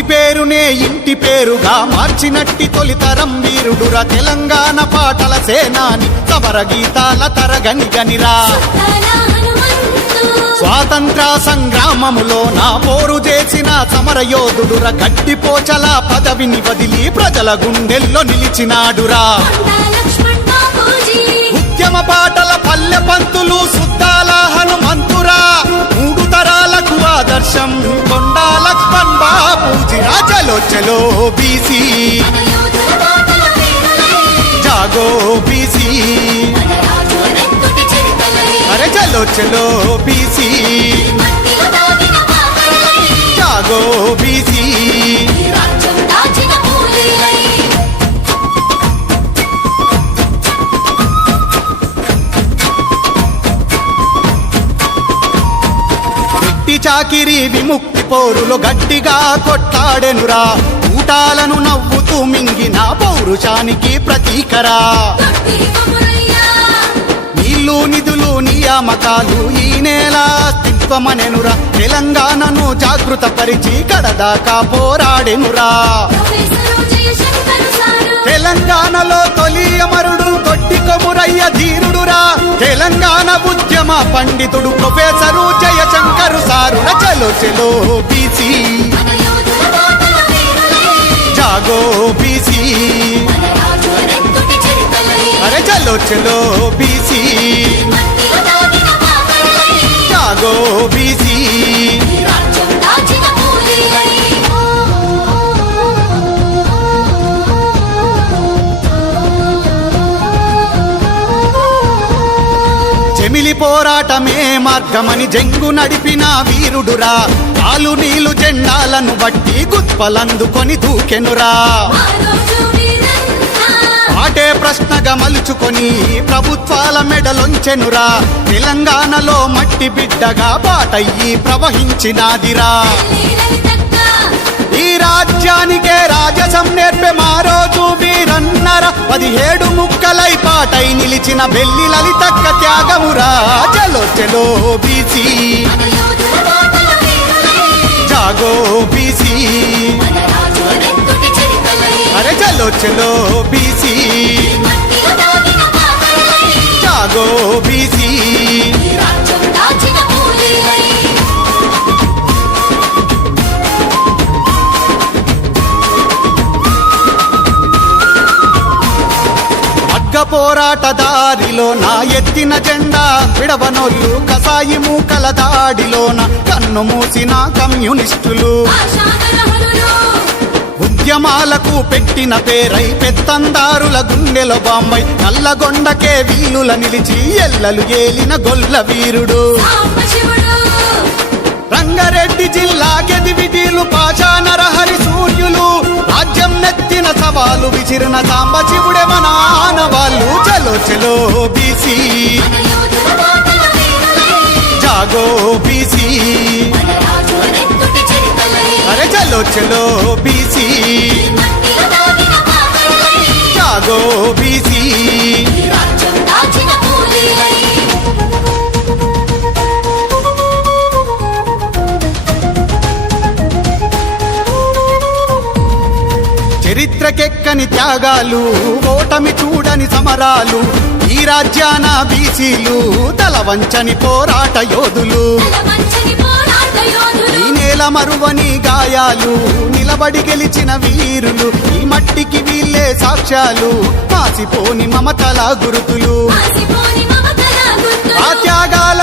ఊరి పేరునే ఇంటి పేరుగా మార్చినట్టి తొలితరం వీరుడురా తెలంగాణ పాటల సేనాని సమర గీతాల తరగని గనిరా. స్వాతంత్ర సంగ్రామములో నా పోరు చేసిన సమరయోధుడుర గట్టిపోచల పదవిని వదిలి ప్రజల గుండెల్లో నిలిచినాడురా. ఉద్యమ పాటల పల్లె పంతులు సుద్దాల జాగో అరే చలో చలో బీసీ జాగో బీసీ చాకిరి విముక్తి పోరులో గట్టిగా కొట్టాడెనురా ఊటాలను నవ్వుతూ మింగిన పౌరుషానికి ప్రతీకరా. తొట్టి నీళ్ళు నిధులు నియామకాలు ఈ నేల అస్తిత్వమనెనురా తెలంగాణను జాగృత పరిచి కడదాకా పోరాడెనురా. తెలంగాణలో తొలి అమరుడు కొట్టి కొమురయ్య ధీరుడురా. తెలంగాణ ఉద్యమ పండితుడు ప్రొఫెసరు జయశంకరు సారు చలో చలో బీసీ అరే బీసీ. జాగో బీసీ. చెమిలి పోరాటమే మార్గమని జంగు నడిపిన వీరుడురా. కాలు నీలు జెండాలను బట్టి గుత్పలందుకొని దూకెనురా. ప్రశ్నగా ప్రభుత్వాల మెడలొంచెనురా. తెలంగాణలో మట్టి బిడ్డగా బాటయ్యి ప్రవహించినాదిరా. ఈ రాజ్యానికే రాజసం నేర్పే మా రోజు వీరన్నర. పదిహేడు ముక్కలై పాటై నిలిచిన బెల్లి లలితక్క త్యాగమురా. చలో చలో బీసీ. జాగో బీసీ. అరే చలో చలో బీసీ. పోరాట దారిలో నా ఎత్తిన జెండా విడవనొల్లు కసాయి మూకల దాడిలోన కన్ను మూసిన కమ్యూనిస్టులు. ఉద్యమాలకు పెట్టిన పేరై పెత్తందారుల గుండెల బాంబై నల్లగొండకే వీలుల నిలిచి ఎల్లలు ఏలిన గొల్ల వీరుడు. రంగారెడ్డి జిల్లా గెదివిటీలు పాషా నరహరి సూర్యులు రాజ్యం పాలు విచిరిన సాంబ సాంబశివుడే మన ఆనవాళ్ళు చలో చలో బీసీ జాగో బీసీ అరే చలో చలో బీసీ జాగో గుండెకెక్కని త్యాగాలు ఓటమి చూడని సమరాలు ఈ రాజ్యాన బీసీలు తల వంచని పోరాట యోధులు. ఈ నేల మరువని గాయాలు నిలబడి గెలిచిన వీరులు ఈ మట్టికి వీళ్ళే సాక్ష్యాలు మాసిపోని మమతల గురుతులు. ఆ త్యాగాల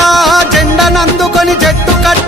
జెండనందుకొని జట్టు కట్టి